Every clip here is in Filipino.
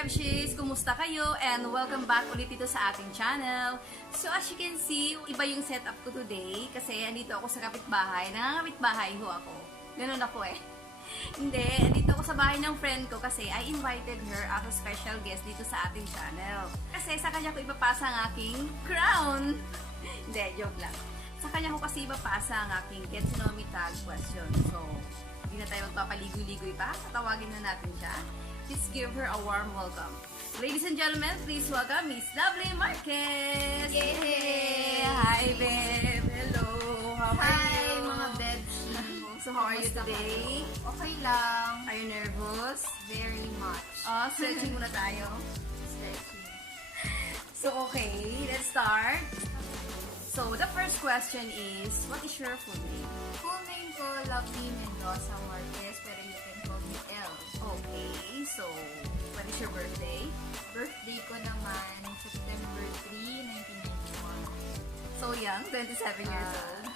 Bebshies! Kumusta kayo? And welcome back ulit dito sa ating channel. So as you can see, iba yung setup ko today kasi andito ako sa kapitbahay. Nangangapitbahay ho ako. Ganun ako eh. Hindi, andito ako sa bahay ng friend ko kasi I invited her as a special guest dito sa ating channel. Kasi sa kanya ko ipapasa ang aking crown. Hindi, joke lang. Sa kanya ko kasi ipapasa ang aking Get to Know Me tag question. So, hindi na tayo magpapaligoy-ligoy pa. Tatawagin na natin siya. Let's give her a warm welcome. Ladies and gentlemen, please welcome Miss Lovely Marquez! Yay! Hi, babe! Hello! How are Hi, you? mga bebs! So, how are you today? Okay lang. Are you nervous? Very much. Stretching muna tayo. Stretching. So, okay, let's start. So, the first question is, what is your full name? Full name ko, Lovely Mendoza Marquez, pero you can call me L. Okay, so, what is your birthday? Birthday ko naman, September 3, 1991. So young, 27 years old.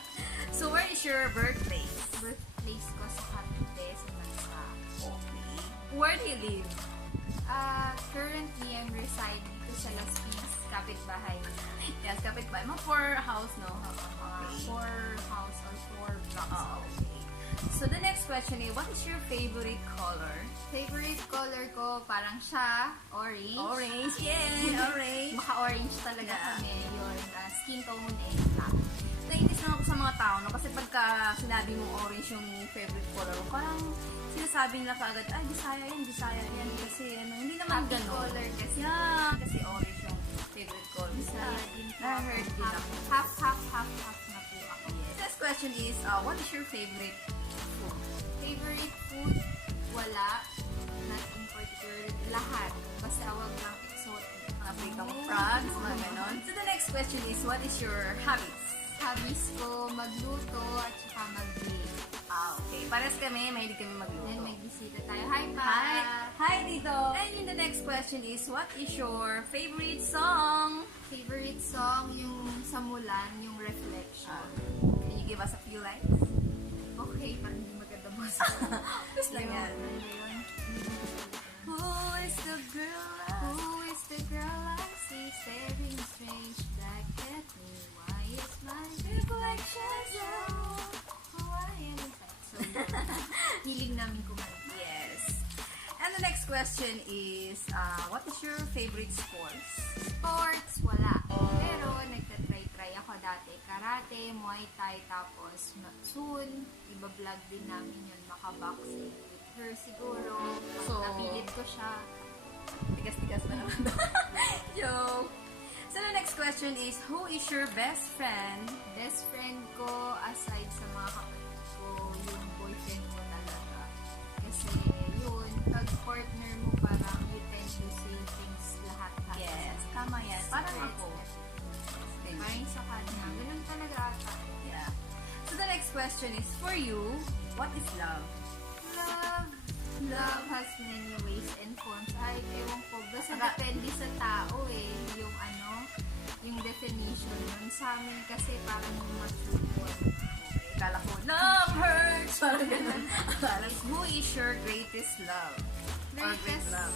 So, where is your birthplace? Birthplace ko sa Cavite, sa Mansa. Okay. Where do you live? Currently, I'm residing dito sa Las Piñas, kapitbahay. Yes, kapitbahay mo. For house, no? Okay. 4 house or 4 blocks. Okay. So, the next question is, what is your favorite color? Favorite color ko, parang siya, orange. Orange. Yeah, orange. Maka-orange talaga kami. Yun, skin tone and black. Nainis lang ako sa mga tao, no? Kasi pagka sinabi mo orange yung favorite color mo, parang sinasabi nila kaagad, ay, Bisaya yan. Kasi, ano, hindi naman Happy ganun. color kasi. Yeah, kasi orange yung favorite color. Bisaya din po. Na-heard din ako. Half na po ako. Yes. Next question is, what is your favorite food? Favorite food? Wala. Not in particular. Lahat. Basta wag lang exotic. Mga pritong frogs, mga ganon. So the next question is, what is your hobbies? Hobbies ko, magluto at saka mag-bake. Okay. Pares kami, mahilig kami magluto. Then may bisita tayo. Hi, Pa! Hi, Tito! And the next question is, what is your favorite song? Favorite song, yung sa Mulan, yung Reflection. Can you give us a few lines? Okay, parang hindi maganda boss. Just lang yan. Yun. Who is the girl Who is the girl I see staring strange back at me? Why is my reflection so? Why am I so? Hiling namin kumanta. Yes. And the next question is, what is your favorite sports? Sports, wala. Pero nagtatry ako dati. Karate, Muay Thai, tapos soon, iba-vlog din namin yun, maka-boxing with her siguro. So, napilit ko siya. Tigas-tigas na naman. Joke. So the next question is, who is your best friend? Best friend ko, aside sa mga kapatid ko, yung boyfriend ko talaga. Kasi yun, pag partner mo, parang you tend to say things lahat. Yes, tama yan. Parang ako. Parang sa kanya. Ganun talaga ata. Yeah. So the next question is, for you, what is love? Love has many ways and forms. Ay, ewan ko. Basta depende sa tao eh. Yung ano, yung definition nun. Sa amin kasi parang mature one. Kala ko, love hurts! Parang ganun. Who is your greatest love? Or great love?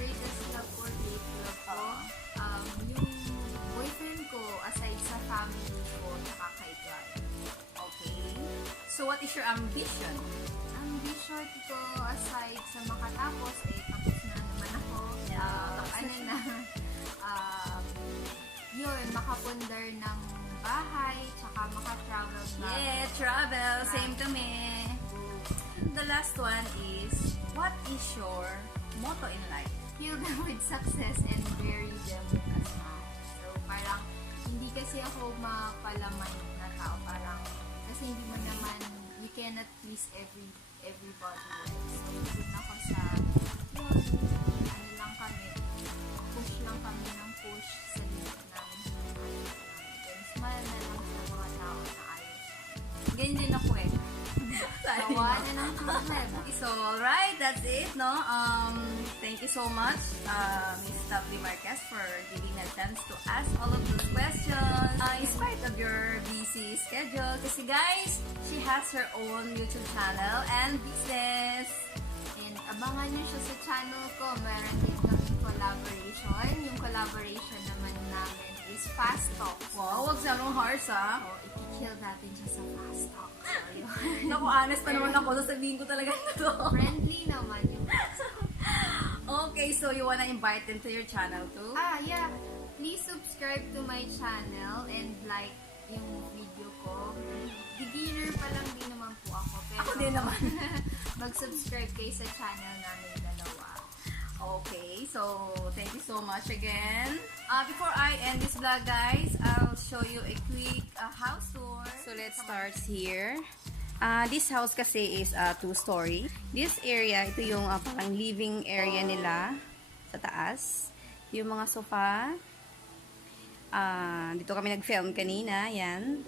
Greatest love or great love ko. Yung boyfriend ko, aside sa family ko, nakakailan. Okay. So what is your ambition? Ambition ko, aside sa makatapos, tapos na naman ako. Yun, makapundar ng bahay, tsaka makatravel na. Yeah, travel. Same kami. The last one is, what is your motto in life? Fill them with success and bury them with a smile. So, parang, hindi kasi ako mapalaman na tao. Parang, kasi hindi mo naman, you cannot please everybody. So, dun ako sa, yun, ano lang kami, push lang kami ng push sa limit namin. Then, smile na lang sa mga tao na ayos. Ganyan din ako eh. Tawa na ng problem. So, alright, that's it, no? Thank you so much, Miss Lovely Marquez, for giving a chance to ask all of those questions. In spite of your busy schedule, kasi guys, she has her own YouTube channel and business. And abangan nyo siya sa channel ko. Meron din kami collaboration. Yung collaboration naman namin is Fast Talk. Wow, wag sa anong harsh, ha? So, i-kill natin siya sa Fast Talk. So, yun. Naku, honest pa naman ako. Sasabihin ko talaga ito. Friendly naman yung Okay, so you wanna invite them to your channel too? yeah. Please subscribe to my channel and like yung video ko. Beginner pa lang din naman po ako. Pero Ako din naman. mag-subscribe kayo sa channel namin dalawa. Okay, so thank you so much again. Before I end this vlog, guys, I'll show you a quick house tour. So let's start here. This house kasi is 2-story. This area, ito yung parang living area nila sa taas. Yung mga sofa. Dito kami nag-film kanina, yan.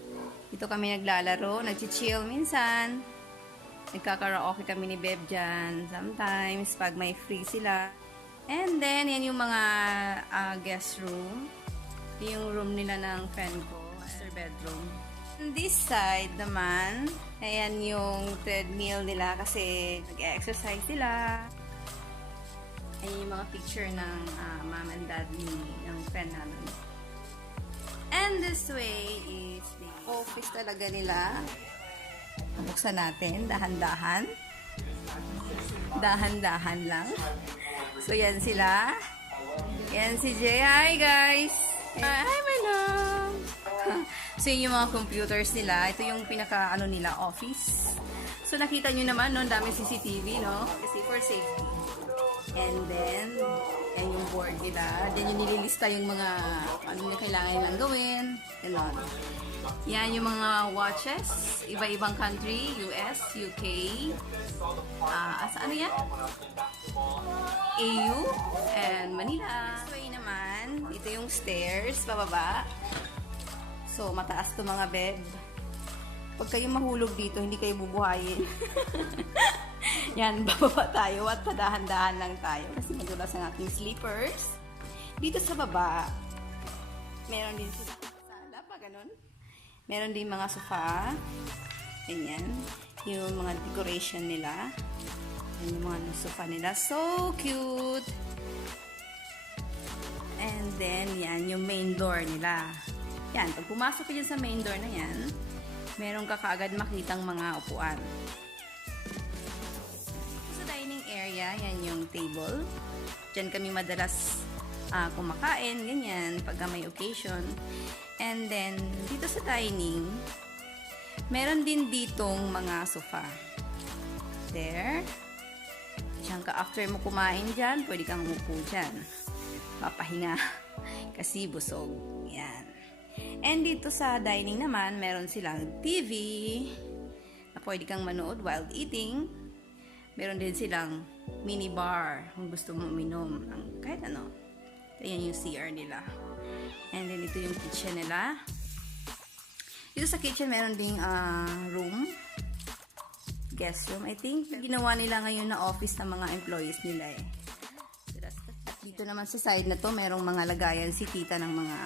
Dito kami naglalaro, nag-chill minsan. Nagkakaraoke kami ni Beb dyan sometimes pag may free sila. And then, yan yung mga guest room. Yung room nila ng friend ko, master bedroom. On this side naman, ayan yung treadmill nila kasi nag-exercise sila. Ayan yung mga picture ng mom and dad ng friend namin. And this way is the office talaga nila. Buksan natin, dahan-dahan. Dahan-dahan lang. So, yan sila. Yan si Jay. Hi, guys! Hi, my love! So, yun yung mga computers nila. Ito yung pinaka, nila, office. So, nakita nyo naman, no? Dami CCTV, no? Kasi for safety. And then, yan yung board nila. Yan yung nililista yung mga, ano na kailangan nilang gawin. And on. Yan yung mga watches. Iba-ibang country. US, UK. Ano yan? AU and Manila. This way naman, ito yung stairs, pababa. So, mataas to mga bed. Pag kayo mahulog dito, hindi kayo bubuhayin. Yan, bababa tayo at padahan-dahan lang tayo kasi madulas ang aking sleepers. Dito sa baba, meron din sa sala pa, ganun. Meron din mga sofa. Ganyan. Yung mga decoration nila. Yan yung mga sofa nila. So cute! And then, yan, yung main door nila. Yan, pag pumasok ka dyan sa main door na yan, meron ka kaagad makitang mga upuan. Sa dining area, yan yung table. Diyan kami madalas kumakain, ganyan, pag may occasion. And then, dito sa dining, meron din ditong mga sofa. There. Diyan ka, after mo kumain dyan, pwede kang umupo dyan. Papahinga. Kasi busog. Yan. And dito sa dining naman, meron silang TV na pwede kang manood while eating. Meron din silang mini bar kung gusto mo uminom ng kahit ano. Ayan yung CR nila. And then ito yung kitchen nila. Dito sa kitchen meron ding room. Guest room, I think. Ginawa nila ngayon na office ng mga employees nila eh. At dito naman sa side na to, merong mga lagayan si tita ng mga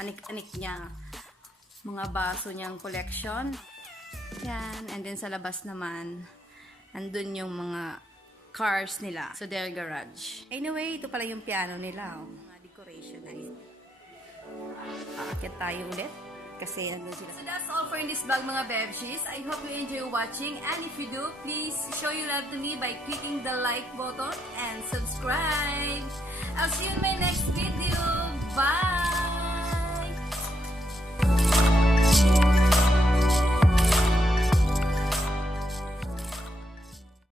anik-anik niya. Mga baso niyang collection. Yan. And then sa labas naman, andun yung mga cars nila. So, their garage. Anyway, ito pala yung piano nila. Oh. Mga decoration na yun. Aakyat tayo ulit. Kasi nandun sila. So, that's all for in this vlog, mga bebshies. I hope you enjoy watching. And if you do, please show your love to me by clicking the like button and subscribe. I'll see you in my next video.